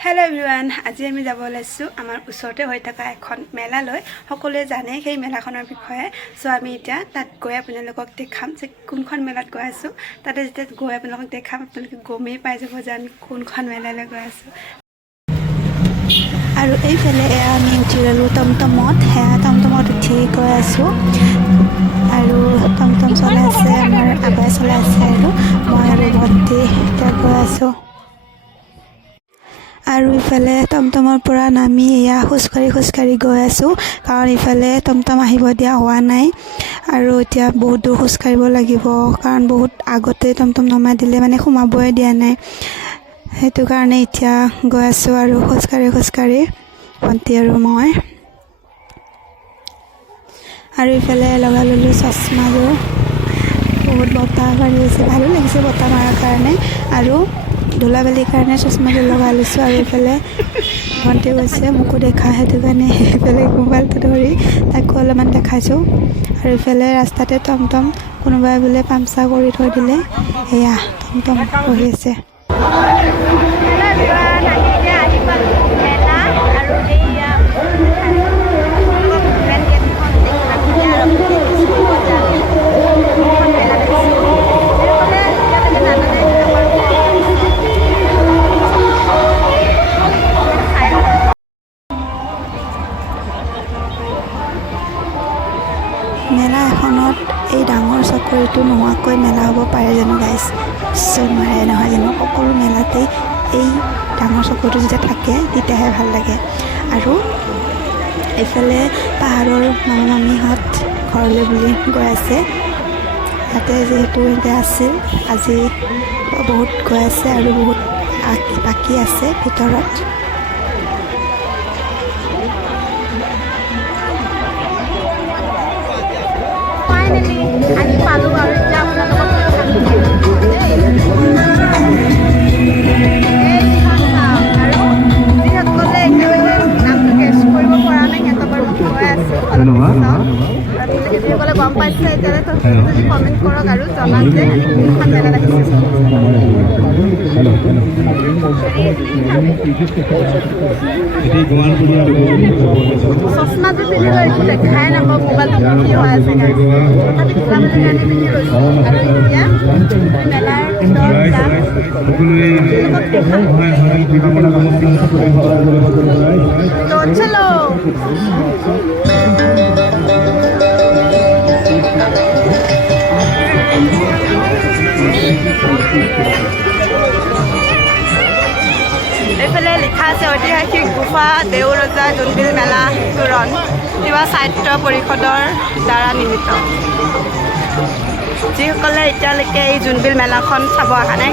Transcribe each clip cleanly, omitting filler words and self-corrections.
Hello everyone, আজি আমি যাব লৈছো আমাৰ ওচৰতে হৈ থকা এখন মেলা লৈ সকলোৱে জানে সেই মেলাখনৰ বিষয়ে সো আমি এতিয়া তাত গৈ আপোনালোকক দেখাম যে কোনখন মেলাত গৈ আছো তাতে যেতিয়া গৈ আপোনালোকক দেখাম আপোনালোকে গমেই পাই যাব যে আমি কোনখন মেলালৈ গৈ আছো আৰু এইফালে আমি উঠি ললো টমটমত টমটমত উঠি গৈ আছো আৰু টমটম চলাই আছে আমাৰ আবাই চলাই আছে আৰু মই আৰু ভণ্টি এতিয়া গৈ আছো আৰু ইফালে টমটমৰ পৰা নামি এয়া খুচকাৰি গৈ আছো কাৰণ ইফালে টমটম আহিব দিয়া হোৱা নাই আৰু এতিয়া বহুত দূৰ খুচকাৰিব লাগিব কাৰণ বহুত আগতে টমটম নমাই দিলে মানে সোমাবই দিয়া নাই হেতু কাৰণে এতিয়া গৈ আছো আৰু খুচকাৰি ভণ্টি আৰু মই আৰু ইফালে লগা ললো চশমাযোৰ বহুত বতাহ মাৰি আছে ভালো লাগিছে বতাহ মাৰাৰ কাৰণে আৰু ধুলাবালিৰ কাৰণে চশমাযোৰ লগাই লৈছোঁ আৰু এইফালে ভণ্টি গৈছে মোকো দেখা সেইটো কাৰণে এইফালে মোবাইলটো ধৰি তাকো অলপমান দেখাইছোঁ আৰু এইফালে ৰাস্তাতে টমটম কোনোবাই বোলে পামচাৰ কৰি থৈ দিলে এয়া টমটম বহি আছে মেলা এখনত এই ডাঙৰ চকৰিটো নোহোৱাকৈ মেলা হ'ব পাৰে জানো গাইজ নিশ্চয় নোৱাৰে নহয় জানো সকলো মেলাতেই এই ডাঙৰ চকৰিটো যেতিয়া থাকে তেতিয়াহে ভাল লাগে আৰু এইফালে পাহাৰৰ মামা মামীহঁত ঘৰলৈ বুলি গৈ আছে তাতে যিহেতু এতিয়া আছিল আজি বহুত গৈ আছে আৰু বহুত বাকী আছে ভিতৰত আমি পালো আৰু এতিয়া আপোনালোকক যিসকলে গম পাইছে এতিয়ালৈ কমেণ্ট কৰক আৰু জনাওক যে কোনখন মেলাত আহিছে চশমাযোৰ পিন্ধি লৈ একো দেখাই নাপাওঁ মোবাইলটো কি হৈ আছে তথাপি ধুলাবালিৰ কাৰণে পিন্ধি লৈছোঁ আৰু এতিয়া মেলাৰ ভিতৰত যাম চলো এইফালে লিখা আছে ঐতিহাসিক গুফা দেও ৰজা জোনবিল মেলা তোৰণ তিৱা সাহিত্য পৰিষদৰ দ্বাৰা নিৰ্মিত যিসকলে এতিয়ালৈকে এই জোনবিল মেলাখন চাব অহা নাই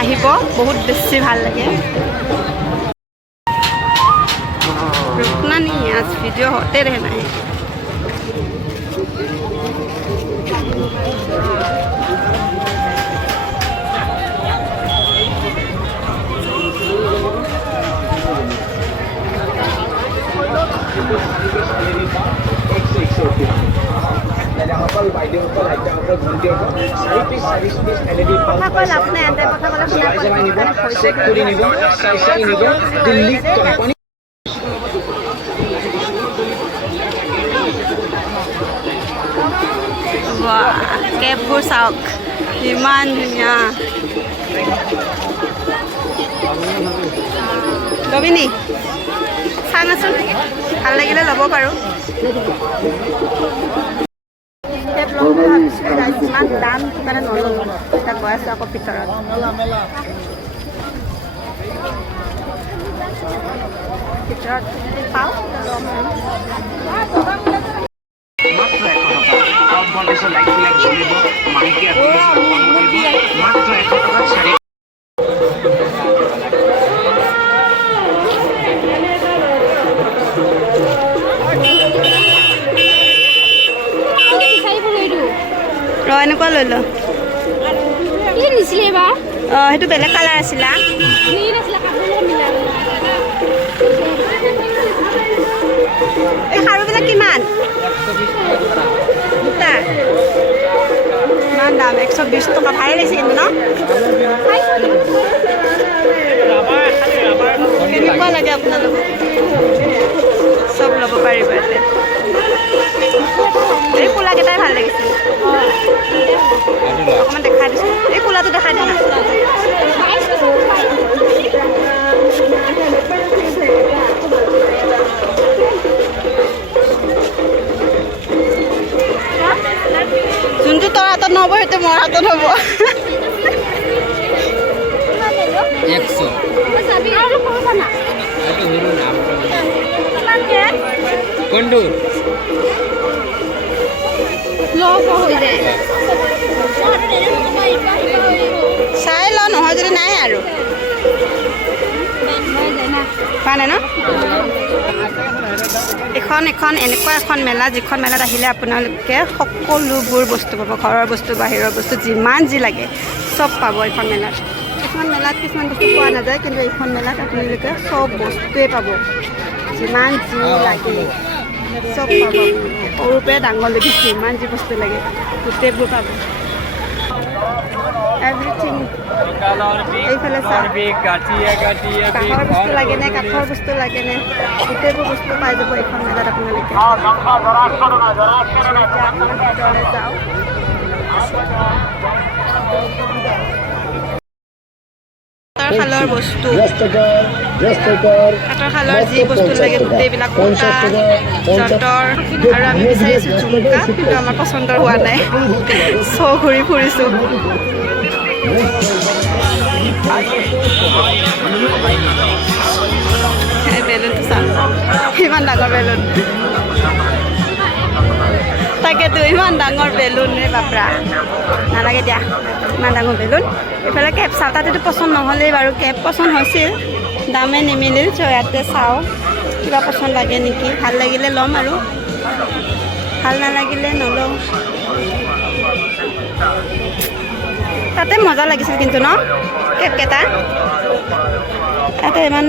আহিব বহুত বেছি ভাল লাগে रुकना नहीं है आज वीडियो होते रहना है কেববোৰ চাওক ইমান ধুনীয়া ল'বি নি চাওঁচোন ভাল লাগিলে ল'ব পাৰোঁ কেব ল'ম বুলি ভাবিছিলোঁ ইমান দাম মানে নল'লোঁ এতিয়া গৈ আছোঁ আকৌ ভিতৰত পাওঁ ল'ম এনেকুৱা লৈ ল সেইটো বেলেগ কালাৰ আছিলা এই খাৰুবিলাক কিমান দুটা ইমান দাম 120 টকা ভালে লাগিছে কিন্তু ন কেনেকুৱা লাগে আপোনালোকক চব ল'ব পাৰিব ইয়াতে এই কোলাকেইটাই ভাল লাগিছে অকণমান দেখাই দিছোঁ এই কোলাটো দেখাই দিওঁ না যোনটো তোৰ হাতত নহ'ব সেইটো মোৰ হাতত হ'ব চাই ল নহয় যদি নাই আৰু পোৱা নাই ন এখন এনেকুৱা এখন মেলা যিখন মেলাত আহিলে আপোনালোকে সকলোবোৰ বস্তু পাব ঘৰৰ বস্তু বাহিৰৰ বস্তু যিমান যি লাগে চব পাব এইখন মেলাত কিছুমান বস্তু পোৱা নাযায় কিন্তু এইখন মেলাত আপোনালোকে চব বস্তুৱেই পাব যিমান যি লাগে চব পাব সৰুৰ পৰা ডাঙৰলৈকে যিমান যি বস্তু লাগে গোটেইবোৰ পাব এভৰিথিং এইফালে কাঁহৰ বস্তু লাগেনে কাঠৰ বস্তু লাগেনে গোটেইবোৰ বস্তু পাই যাব এইখন মেলাত আপোনালোকে যাওঁ কাঠৰ শালৰ বস্তু কাঠৰ শালৰ যি বস্তু লাগে গোটেইবিলাক কটা যঁতৰ আৰু আমি বিচাৰিছোঁ ঝুমকা কিন্তু আমাৰ পচন্দৰ হোৱা নাই চ' ঘূৰি ফুৰিছোঁ এই বেলুনটো চাওঁ ইমান ডাঙৰ বেলুন তাকেতো ইমান ডাঙৰ বেলুন ৰে বাপৰা নালাগে দিয়া ইমান ডাঙৰ বেলুন এইফালে কেব চাওঁ তাতেতো পচন্দ নহ'লেই বাৰু কেব পচন্দ হৈছিল দামে নিমিলিল চ' ইয়াতে চাওঁ কিবা পচন্দ লাগে নেকি ভাল লাগিলে ল'ম আৰু ভাল নালাগিলে নলওঁ তাতে মজা লাগিছিল কিন্তু ন কেবকেইটা তাতে ইমান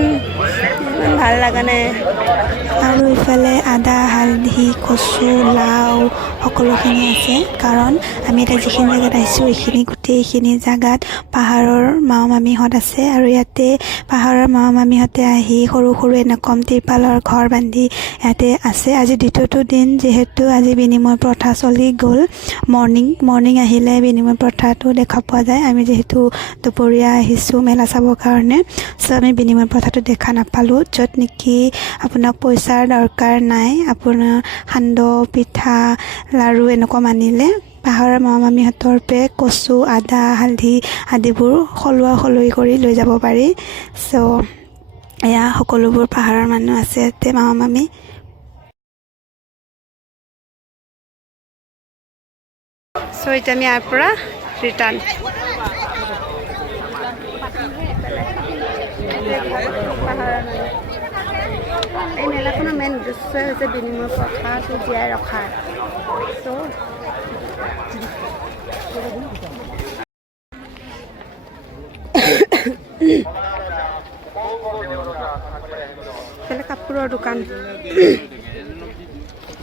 ভাল লগা নাই আৰু ইফালে আদা হালধি কচু লাও সকলোখিনি আছে কাৰণ আমি এতিয়া যিখিনি জেগাত আহিছোঁ এইখিনি গোটেইখিনি জেগাত পাহাৰৰ মাও মামীহঁত আছে আৰু ইয়াতে পাহাৰৰ মাও মামীহঁতে আহি সৰু সৰু এনেকুৱা তিৰপালৰ ঘৰ বান্ধি ইয়াতে আছে আজি দ্বিতীয়টো দিন যিহেতু আজি বিনিময় প্ৰথা চলি গ'ল মৰ্ণিং আহিলে বিনিময় প্ৰথাটো দেখা পোৱা যায় আমি যিহেতু দুপৰীয়া আহিছোঁ মেলা চাবৰ কাৰণে চ' আমি বিনিময় প্ৰথাটো দেখা নাপালোঁ য'ত নেকি আপোনাক পইচাৰ দৰকাৰ নাই আপোনাৰ সান্দহ পিঠা লাৰু এনেকুৱা মানিলে পাহাৰৰ মাও মামীহঁতৰ পৰা কচু আদা হালধি আদিবোৰ সলোৱা কৰি লৈ যাব পাৰি চ' এয়া সকলোবোৰ পাহাৰৰ মানুহ আছে ইয়াতে মাও মামী চ' এতিয়া আমি ইয়াৰ পৰা ৰিটাৰ্ণ এই মেলাখনৰ মেইন উদ্দেশ্যই হৈছে বিনিময় প্ৰথাটো জীয়াই ৰখাৰ এইফালে কাপোৰৰ দোকান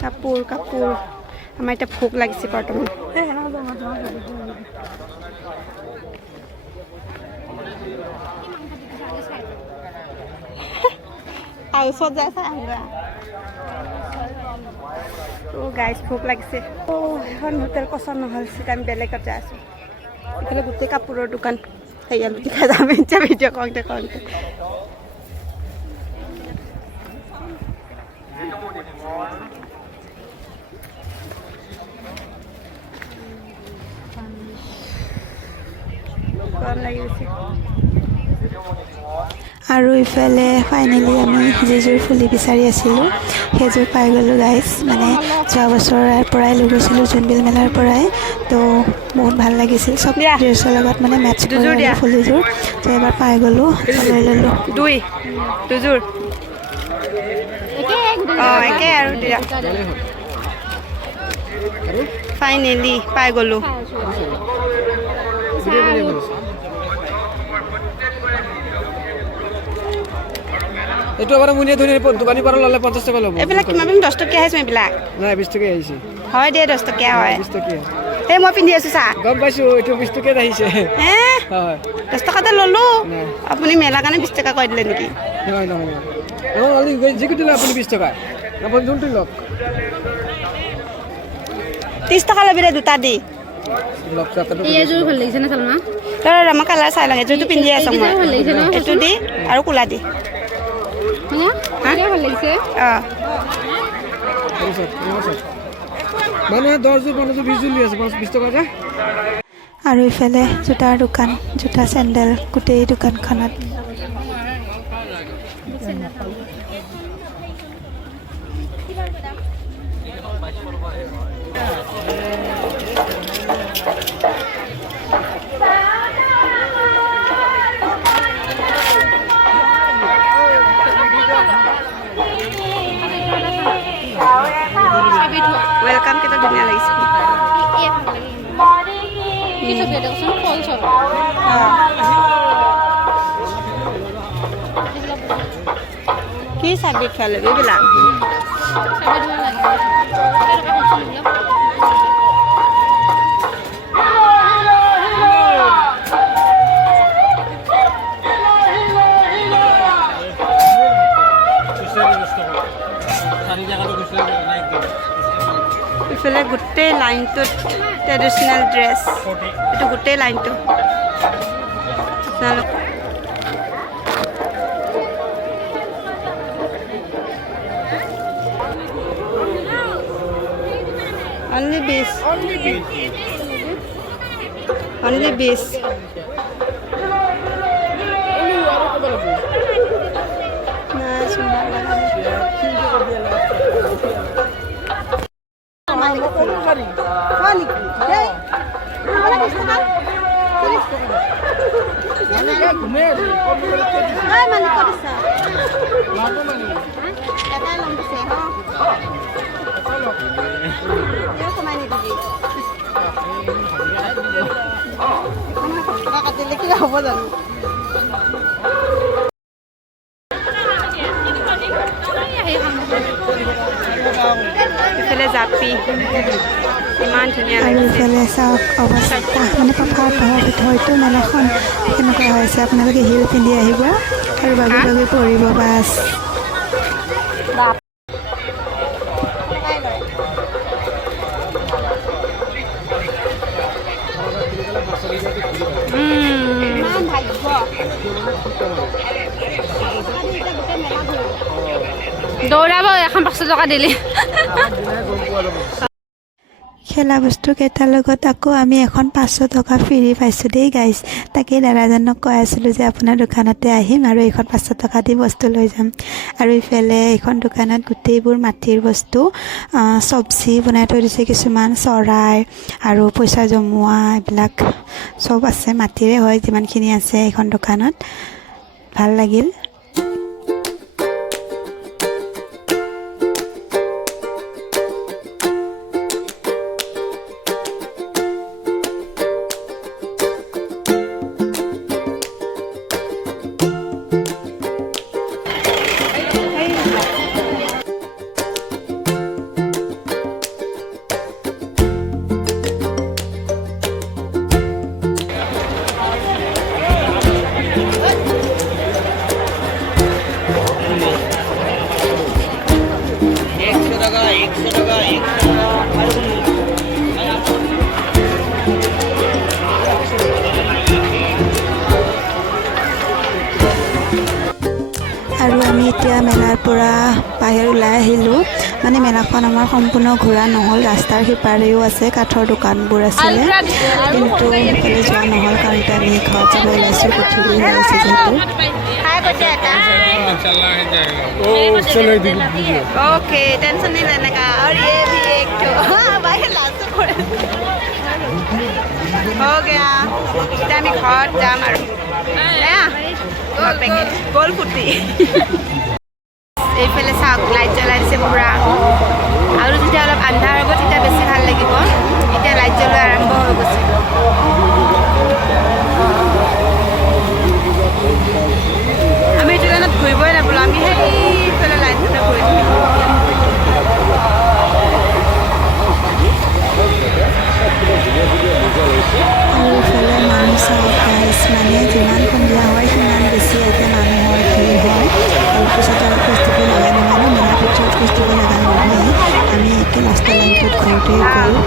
কাপোৰ আমাৰ এতিয়া ভোক লাগিছে বৰ্তমান আৰু ওচৰত যাই চাই আহিবা গাইজ ভোক লাগিছে এখন হোটেল পচন্দ নহ'ল আমি বেলেগত যাই আছোঁ এইফালে গোটেই কাপোৰৰ দোকান সেয়া লুটি খাই যাম এতিয়া ভিডিঅ' কৰোঁতে আৰু ইফালে ফাইনেলি আমি যিযোৰ ফুলি বিচাৰি আছিলোঁ সেইযোৰ পাই গ'লোঁ গাইজ মানে যোৱা বছৰৰ পৰাই লৈ গৈছিলোঁ জোনবিল মেলাৰ পৰাই তো বহুত ভাল লাগিছিল চব ড্ৰেছৰ লগত মানে মেটচ কৰি ফুলিযোৰ তো এবাৰ পাই গ'লোঁ লৈ ল'লোঁ দুযোৰ একে আৰু দিয়া ফাইনেলি পাই গ'লোঁ এইটো আবার মুনিয়ে ধরে দোকানি পার ললে 50 টাকা লব এবিলাক কিমান 10 টকা আহিছে এবিলাক না 20 টাকা আহিছে হয় দে 10 টকা হয় 20 টাকা এই মই পিন্ধি আছোঁ চা গম পাইছোঁ এইটো 20 টকাত আহিছে হে হয় 10 টকাতে ল'লোঁ আপুনি মেলা কাৰণে 20 টকা কৈ দিলে নেকি নহয় নহয় যিটো দিলে আপুনি 20 টকা আপুনি যোনটো লওক 30 টকা ল'বি দে দুটা দি এইযোৰ ভাল লাগিছে না চালমা তই আমাৰ কালাৰ চাই লাগে যোনটো পিন্ধি আছোঁ মই ভাল লাগিছে ন এইটো দি আৰু কোলা দি ভাল লাগিছে অঁ মানে 10 যোৰ 15 যোৰ 20 যোৰ লৈ আছে 20 টকাকে আৰু ইফালে জোতাৰ দোকান জোতা চেণ্ডেল গোটেই দোকানখনত ৱেলকাম কেইটা ধুনীয়া লাগিছে কি চাবি খালে এইবিলাক ইফালে গোটেই লাইনটোত ট্ৰেডিশ্যনেল ড্ৰেছ এইটো গোটেই লাইনটো only bees nah sumpah ইফালে জাপি ইমান ধুনীয়া আৰু ইফালে চাওক অৱস্থা মানে পথাৰত বহা ভিতৰতো মেলাখন কেনেকুৱা হৈছে আপোনালোকে হিল পিন্ধি আহিব আৰু বাগি বাগি পৰিব বাছ দৌৰাব এখন 500 টকা দিলে খেলা বস্তু কেইটাৰ লগত আকৌ আমি এখন 500 টকা ফ্ৰী পাইছোঁ দেই গাইজ তাকেই দাদাজনক কৈ আছিলোঁ যে আপোনাৰ দোকানতে আহিম আৰু এইখন 500 টকা দি বস্তু লৈ যাম আৰু ইফালে এইখন দোকানত গোটেইবোৰ মাটিৰ বস্তু চব্জি বনাই থৈ দিছে কিছুমান চৰাই আৰু পইচা জমোৱা এইবিলাক চব আছে মাটিৰে হয় যিমানখিনি আছে এইখন দোকানত ভাল লাগিল আৰু আমি এতিয়া মেলাৰ পৰা বাহিৰ ওলাই আহিলোঁ মানে মেলাখন আমাৰ সম্পূৰ্ণ ঘূৰা নহ'ল ৰাস্তাৰ সিপাৰেও আছে কাঠৰ দোকানবোৰ আছিলে কিন্তু সেইফালে যোৱা নহ'ল কাৰণ এতিয়া আমি ঘৰত যাব ওলাইছোঁ গধূলি হৈ আছে যিহেতু ओके टेंशन नहीं लेने का और ये भी एक तो भाई लास्ट पड़े हो गया टाइम घर जाम और गोल फुटी এইফালে চাওক লাইট জ্বলাই দিছে পুৰা আৰু যেতিয়া অলপ আন্ধাৰ হ'ব তেতিয়া বেছি ভাল লাগিব এতিয়া লাইট জ্বলোৱা আৰম্ভ হৈ গৈছে আমি এইটো লাইনত ঘূৰিবই নাপালোঁ আমি সেইফালে লাইনটোতে ঘূৰি থাকিলোঁ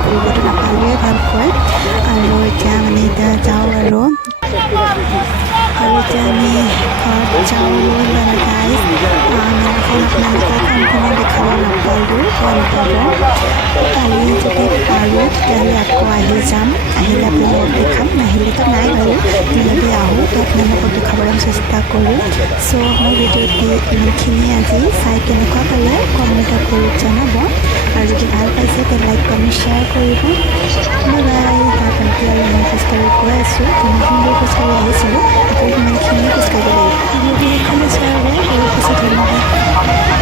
ফুৰিবতো নাপালোৱে ভালকৈ আৰু এতিয়া মানে এতিয়া যাওঁ আৰু এতিয়া আমি ঘৰত যাওঁ মানে গাইজ মেলাখন আপোনালোকক সম্পূৰ্ণ দেখাব নাপালোঁ কালি যদি পাৰোঁ তেতিয়াহ'লে আকৌ আহি যাম আহিলে আপোনালোকক দেখাম নাহিলেতো নাই বাৰু যদি আহোঁ তো আপোনালোকক দেখাবলৈ চেষ্টা কৰিম চ' মোৰ ভিডিঅ'টি ইমানখিনি আজি চাই কেনেকুৱা পালে কমেণ্টত কৰি জনাব আৰু যদি ভাল পাইছে তে লাইক কমেণ্ট শ্বেয়াৰ কৰিব বাই বাই তাৰপৰা আৰু মই খোজকাঢ়ি গৈ আছোঁ যিমানখিনি খোজকাঢ়ি আহিছিলোঁ আকৌ সিমানখিনি খোজকাঢ়িব লাগিব আৰু এইখন আছে আৰু পিছত ধন্যবাদ